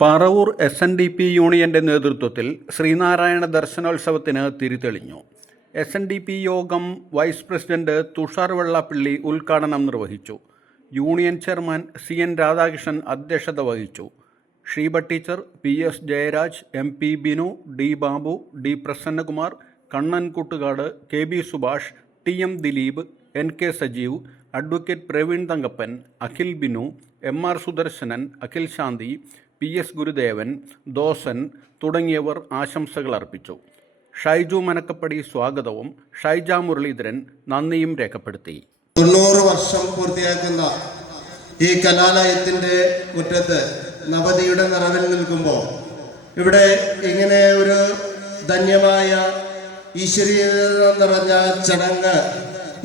Paravur SNDP യൂണിയന്റെ നേതൃത്വത്തിൽ ശ്രീനാരായണ ദർശനോത്സവത്തിന് തിരിതെളിഞ്ഞു. SNDP യോഗം വൈസ് പ്രസിഡന്റ് തുഷാർ വെള്ളാപ്പള്ളി ഉദ്ഘാടനം നിർവഹിച്ചു. യൂണിയൻ ചെയർമാൻ CN രാധാകൃഷ്ണൻ അധ്യക്ഷത വഹിച്ചു. Sheeba teacher, PS Jayaraj, MP Binu, D Babu, D Prasannakumar, Kannan Kuttukad, KB Subhash, TM Dileep, NK Sajeev, advocate Praveen Thankappan, Akhil Binu, MR Sudarsanan, Akhil Shanthi, PS Gurudevan, ദോസൻ തുടങ്ങിയവർ ആശംസകൾ അർപ്പിച്ചു. ഷൈജു മനക്കപ്പടി സ്വാഗതവും ഷൈജ മുരളീധരൻ നന്ദിയും രേഖപ്പെടുത്തി. 90 വർഷം പൂർത്തിയാക്കുന്ന ഈ കലാലയത്തിന്റെ മുറ്റത്ത് നവതിയുടെ നിറവിൽ നിൽക്കുമ്പോൾ ഇവിടെ ഇങ്ങനെ ഒരു ധന്യമായ ഈശ്വരീയത നിറഞ്ഞ ചടങ്ങ്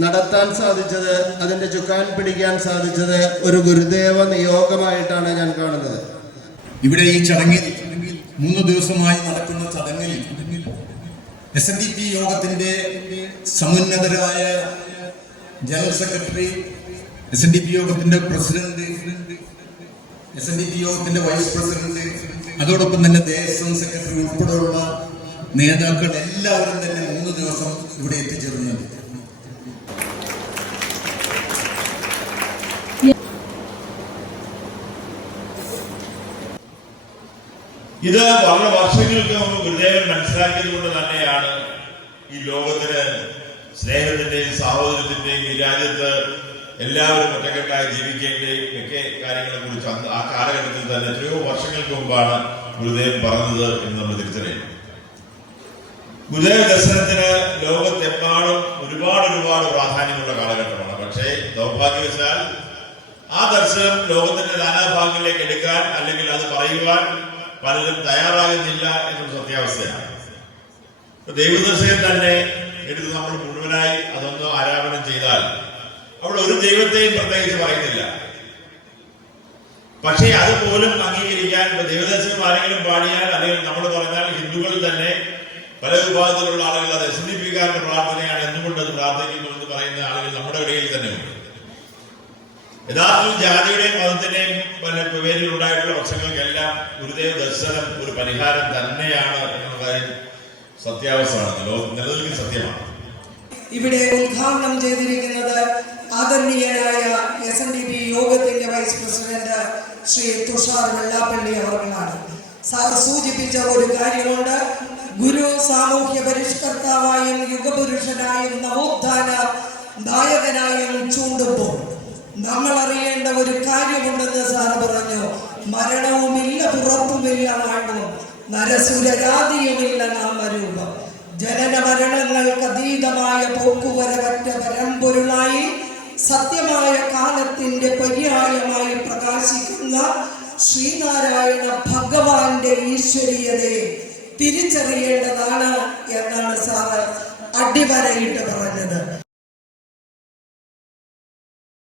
നടത്താൻ സാധിച്ചത്, അതിന്റെ ചുക്കാൻ പിടിക്കാൻ സാധിച്ചത് ഒരു ഗുരുദേവ നിയോഗമായിട്ടാണ് ഞാൻ കാണുന്നത്. ഇവിടെ ഈ ചടങ്ങിൽ 3 ദിവസമായി നടക്കുന്ന ചടങ്ങിൽ SNDP യോഗത്തിന്റെ സമുന്നതരായ ജനറൽ സെക്രട്ടറി, SNDP യോഗത്തിന്റെ പ്രസിഡന്റ്, SNDP യോഗത്തിന്റെ വൈസ് പ്രസിഡന്റ്, അതോടൊപ്പം തന്നെ ദേശം സെക്രട്ടറി ഉൾപ്പെടെയുള്ള നേതാക്കൾ എല്ലാവരും തന്നെ 3 ദിവസം ഇവിടെ എത്തിച്ചേർന്നുണ്ട്. ഇത് വളരെ വർഷങ്ങൾക്ക് മുമ്പ് ഗുരുദേവൻ മനസ്സിലാക്കിയത് കൊണ്ട് തന്നെയാണ് ഈ ലോകത്തിന് സ്നേഹത്തിന്റെയും സാഹോദര്യത്തിന്റെയും ഈ രാജ്യത്ത് എല്ലാവരും ഒറ്റക്കെട്ടായി ജീവിക്കേണ്ടയും ഒക്കെ കാര്യങ്ങളെ കുറിച്ച് ആ കാലഘട്ടത്തിൽ തന്നെ എത്രയോ വർഷങ്ങൾക്ക് മുമ്പാണ് ഗുരുദേവൻ പറഞ്ഞത് എന്ന് നമ്മൾ തിരിച്ചറിയണം. ഗുരുദേവ ദർശനത്തിന് ലോകത്തെമ്പാടും ഒരുപാട് പ്രാധാന്യമുള്ള കാലഘട്ടമാണ്. പക്ഷേ ദൗർഭാഗ്യവശാൽ ആ ദർശനം ലോകത്തിന്റെ നാനാഭാഗങ്ങളിലേക്ക് എടുക്കാൻ അല്ലെങ്കിൽ അത് പറയുവാൻ പലരും തയ്യാറാകുന്നില്ല എന്നൊരു സത്യാവസ്ഥയാണ്. ദൈവദർശനം തന്നെ എടുത്ത് നമ്മൾ മുഴുവനായി അതൊന്ന് ആരാധന ചെയ്താൽ അവിടെ ഒരു ദൈവത്തെയും പ്രത്യേകിച്ച് പറയുന്നില്ല. പക്ഷേ അതുപോലും അംഗീകരിക്കാൻ ദൈവദർശനം ആരെങ്കിലും പാടിയാൽ അല്ലെങ്കിൽ നമ്മൾ പറഞ്ഞാൽ ഹിന്ദുക്കളിൽ തന്നെ പല വിഭാഗത്തിലുള്ള ആളുകൾ അത് SNDPക്കാരുടെ പ്രാർത്ഥനയാണ്, എന്തുകൊണ്ട് അത് പ്രാർത്ഥിക്കുന്നു എന്ന് പറയുന്ന ആളുകൾ നമ്മുടെ ഇടയിൽ തന്നെയുണ്ട്. യഥാർത്ഥത്തിൽ ജാതിയുടെയും മതത്തിന്റെയും പേരിൽ ഉണ്ടായിട്ടുള്ള പ്രശ്നങ്ങൾക്കെല്ലാം ഗുരുദേവ ദർശനം ഒരു പരിഹാരം തന്നെയാണ് എന്നുള്ള കാര്യം സത്യാവസ്ഥയാണ്, നിലനിൽക്കുന്ന സത്യമാണ്. ഇവിടെ ഉദ്ഘാടനം ചെയ്തിരിക്കുന്നത് ആദരണീയനായ SNDP യോഗത്തിന്റെ വൈസ് പ്രസിഡന്റ് ശ്രീ തുഷാർ വെള്ളാപ്പള്ളി അവർകളാണ്. സാർ സൂചിപ്പിച്ച ഒരു കാര്യമുണ്ട്. ഗുരു സാമൂഹ്യ പരിഷ്കർത്താവായും യുഗപുരുഷനായും നവോത്ഥാന നായകനായും ചൂണ്ടുമ്പോൾ നമ്മൾ അറിയേണ്ട ഒരു കാര്യമുണ്ടെന്ന് സാറ് പറഞ്ഞു. മരണവുമില്ല, പുറത്തുമില്ല വാണവും, നരസുരരാതിയുമില്ല നാമരൂപം. ജനന മരണങ്ങൾക്ക് അതീതമായ പോക്കുവരവറ്റ പരമ്പൊരുളായി സത്യമായ കാലത്തിന്റെ പര്യായമായി പ്രകാശിക്കുന്ന ശ്രീനാരായണ ഭഗവാന്റെ ഈശ്വരീയതയെ തിരിച്ചറിയേണ്ടതാണ് എന്നാണ് സാറ് അടിവരയിട്ട് പറഞ്ഞത്.